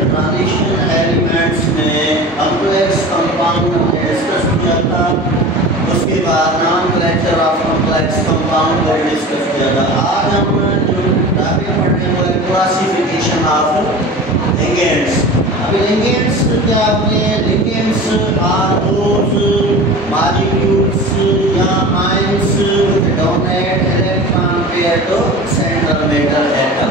Transition elements में complex compound हमने discuss किया था। उसके बाद नॉमेनक्लेचर ऑफ कॉम्प्लेक्स कंपाउंड को डिस्कस किया था। आज हम जो टॉपिक पढ़ने वाले क्लासिफिकेशन ऑफ लिगेंड्स। अभी लिगेंड्स क्या होते हैं? लिगेंड्स आर दोज मॉलिक्यूल्स या ions with donate electron pair to central metal atom.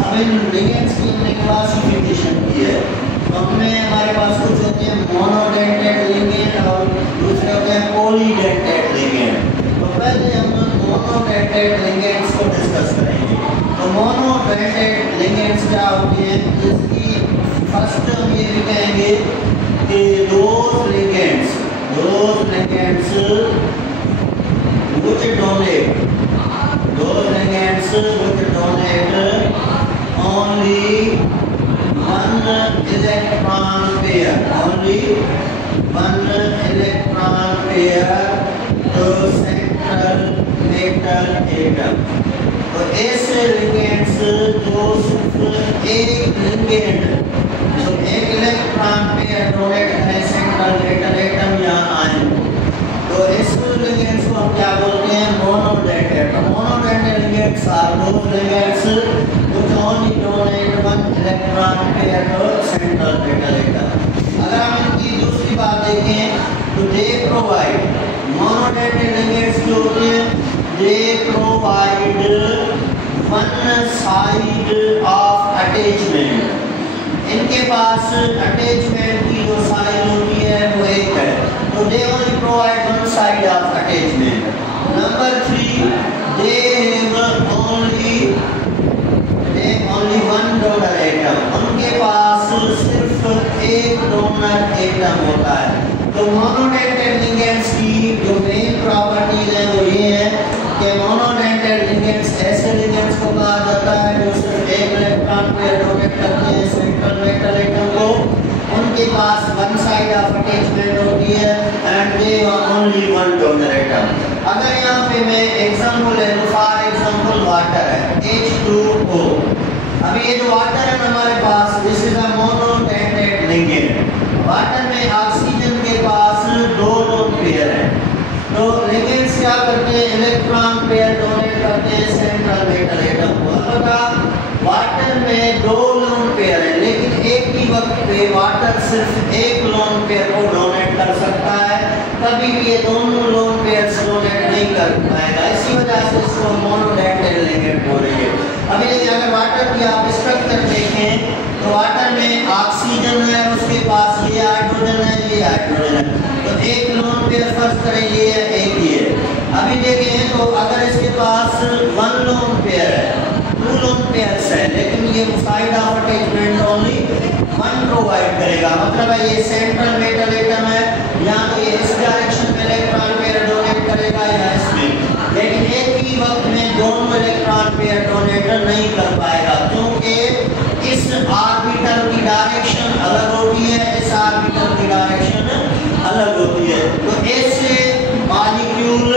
अब इन लिगेंड्स की हमने क्लासिफिकेशन की है। तो हमें हमारे पास कुछ होते हैं मोनोडेंटेड लिगेंड और दूसरे होते हैं पॉलीडेंटेड लिगेंड। तो पहले हम मोनोडेंटेड लिगेंड्स को डिस्कस करेंगे। तो मोनोडेंटेड लिगेंड्स क्या होती हैं? इसकी फर्स्ट हम ये भी कहेंगे कि those ligands which donate only one electron pair to central metal atom। तो ऐसे लिगेंड्स जो सिर्फ एक लिगेंड जो एक इलेक्ट्रॉन पेयर डोनेट करें सेंट्रल मेटल एटम या आयन, तो इस लिगेंड्स को हम क्या बोलते हैं? Monodentate. Monodentate ligands are those ligands which only donate one electron pair to central metal atom। अगर हम इनकी दूसरी बात देखें तो they provide monodentate ligands जो होते हैं they provide one side of attachment। इनके पास अटैचमेंट की जो साइड होती है वो एक है, तो they only provide one side of attachment। Number 3, they have only one donor atom। उनके पास सिर्फ एक डोनर एटम होता है। तो मोनोडेंटेड लिगेंड्स की जो मेन प्रॉपर्टीज है वो ये है कि मोनोडेंटेड लिगेंड्स ऐसे लिगेंड्स को कहा जाता है जो सिर्फ एक इलेक्ट्रॉन पेयर डोनेट करते हैं सेंट्रल मेटल एटम को। उनके पास वन साइड ऑफ अटैचमेंट होती है and they only one donor atom. अगर यहाँ पे मैं एग्जांपल ले लूँ, फॉर एग्जांपल वाटर है H2O। अभी ये जो वाटर है हमारे पास this is a monodentate ligand. Water में ऑक्सीजन के पास दो लोन पेयर है, तो लिगेंड्स क्या करते हैं? इलेक्ट्रॉन पेयर डोनेट करते हैं सेंट्रल मेटल एटम को। अलबत्ता वाटर में दो लोन पेयर है, लेकिन एक ही वक्त पे वाटर सिर्फ एक लोन पेयर को डोनेट कर सकता है, कभी भी ये दोनों लोन पेयर्स डोनेट नहीं कर पाएगा। इसी वजह से इसको मोनोडेंटेड लिगेंड बोल रही है। अभी अगर वाटर की आप स्ट्रक्चर देखें तो वाटर में ऑक्सीजन है, उसके पास ये हाइड्रोजन है, तो एक लोन पेयर फर्स्ट करें ये है, एक ही है। अभी देखें तो अगर इसके पास वन लोन पेयर है, टू लोन पेयर्स है, लेकिन ये side of attachment only one provide करेगा। मतलब है ये सेंट्रल मेटल एटम है, या तो ये इस डायरेक्शन में इलेक्ट्रॉन पेयर डोनेट करेगा या इसमें, लेकिन एक ही वक्त में दोनों इलेक्ट्रॉन पेयर डोनेट नहीं कर पाएगा, क्योंकि इस ऑर्बिटल की डायरेक्शन अलग होती है, इस ऑर्बिटल की डायरेक्शन अलग होती है। तो ऐसे मॉलिक्यूल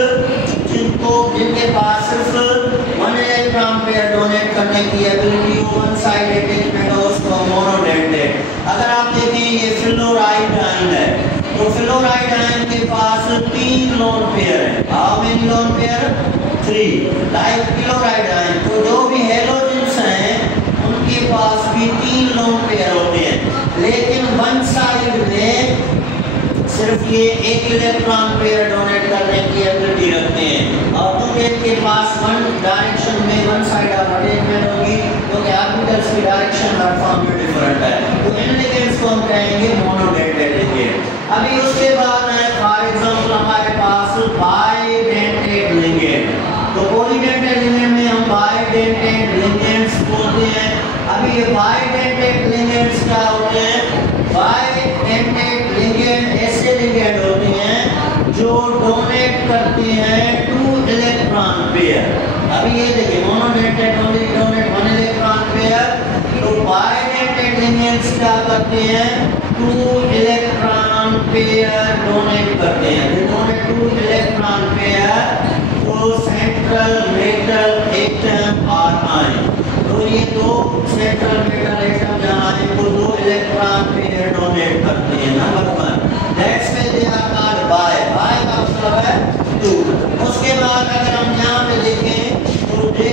जिनके पास सिर्फ वन इलेक्ट्रॉन पेयर डोनेट करने की एबिलिटी हो, वन साइड अटैचमेंट हो, उसको मोनोडेंटेड। अगर आप देखें ये फ्लोराइड आयन है, तो फ्लोराइड आयन के पास तीन लोन पेयर है। How many lone pair? 3। Like chloride ion, तो जो भी हेलोजेंस हैं उनके पास भी तीन लोन पेयर होते हैं, लेकिन वन साइड में सिर्फ ये एक इलेक्ट्रॉन पेयर डोनेट करने की एबिलिटी रखते हैं, और क्योंकि इनके पास वन डायरेक्शन में वन साइड ऑफ अटैचमेंट होगी, क्योंकि ऑर्बिटल्स की डायरेक्शन प्लेटफॉर्म में डिफरेंट है, तो इन लिगेंड्स को हम कहेंगे मोनोडेंटेड लिगेंड। अभी उसके बाद है फॉर एग्जांपल हमारे पास बाइडेंटेड लिगेंड। तो पॉलीडेंटेड लिगेंड में हम बाइडेंटेड लिगेंड्स बोलते हैं। अभी ये बाइडेंटेड लिगेंड्स क्या होते हैं? बाइडेंटेड लिगेंड ऐसे लिगेंड होते हैं जो डोनेट करते हैं टू इलेक्ट्रॉन पेयर। अभी ये देखिए monodentate only donate one electron pair, तो बाइडेंटेड लिगेंड्स क्या करते हैं? टू इलेक्ट्रॉन पेयर डोनेट करते हैं। डोनेट टू इलेक्ट्रॉन पेयर तो सेंट्रल मेटल एटम और आयन। तो ये दो सेंट्रल मेटल एटम जहाँ है वो दो करते हैं। नंबर 1 दैट्स में they are called bi, bi का मतलब है टू। उसके बाद अगर हम यहाँ पे देखें तो they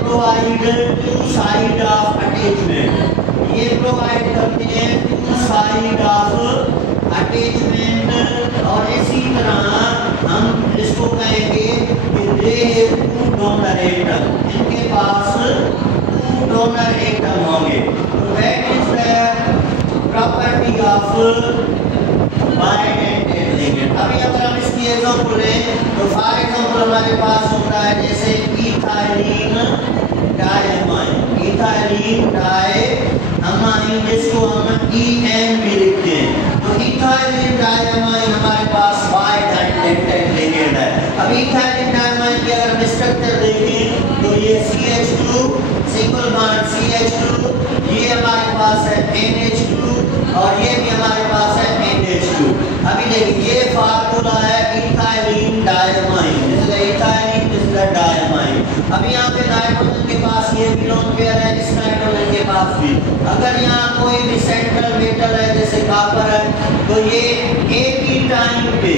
provide two side of attachment, ये प्रोवाइड करते हैं टू साइड ऑफ अटैचमेंट। और इसी तरह हम इसको कहेंगे कि they have two donor atom, इनके पास टू डोनर एटम होंगे। तो that is the property of bidentate ligand. अभी अगर हम इसकी एग्जांपल लें तो फॉर एग्जांपल हमारे पास होता है जैसे इथाइलिन डायमाइन, इथाइलिन डायमाइन जिसको हम EN भी लिखते हैं। तो इथाइलिन डायमाइन हमारे पास बाइंड एंड टेट लिगेंड है। अब इथाइलिन डायमाइन की अगर हम स्ट्रक्चर देखें तो ये CH2 सिंगल बॉन्ड CH2, ये हमारे पास है NH2 और ये भी हमारे पास है NH2। अभी देखिए ये फार्मूला है ethylene diamine, this is ethylene, this is diamine. अभी यहाँ पे नाइट्रोजन के पास ये भी लोन पेयर है, इस नाइट्रोजन के पास भी। अगर यहाँ कोई भी सेंट्रल मेटल है जैसे कॉपर है तो ये एक ही टाइम पे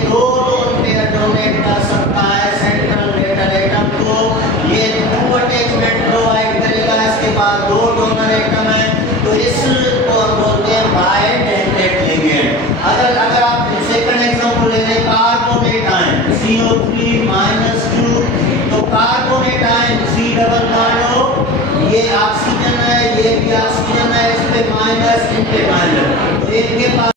दो लोन पेयर डोनेट कर सकता है सेंट्रल मेटल एटम को। ये टू अटैचमेंट प्रोवाइड करेगा, इसके बाद दो डोनर एटम है, तो इसको बोलते हैं बाइंड एंड टेट लिगेंड। अगर आप सेकंड एग्जांपल ले लें कार्बोनेट आयन CO3-2, तो carbonate ion C double bond हो, ये ऑक्सीजन है, ये भी ऑक्सीजन है, इस पे माइनस, इन पे माइनस, तो इनके पास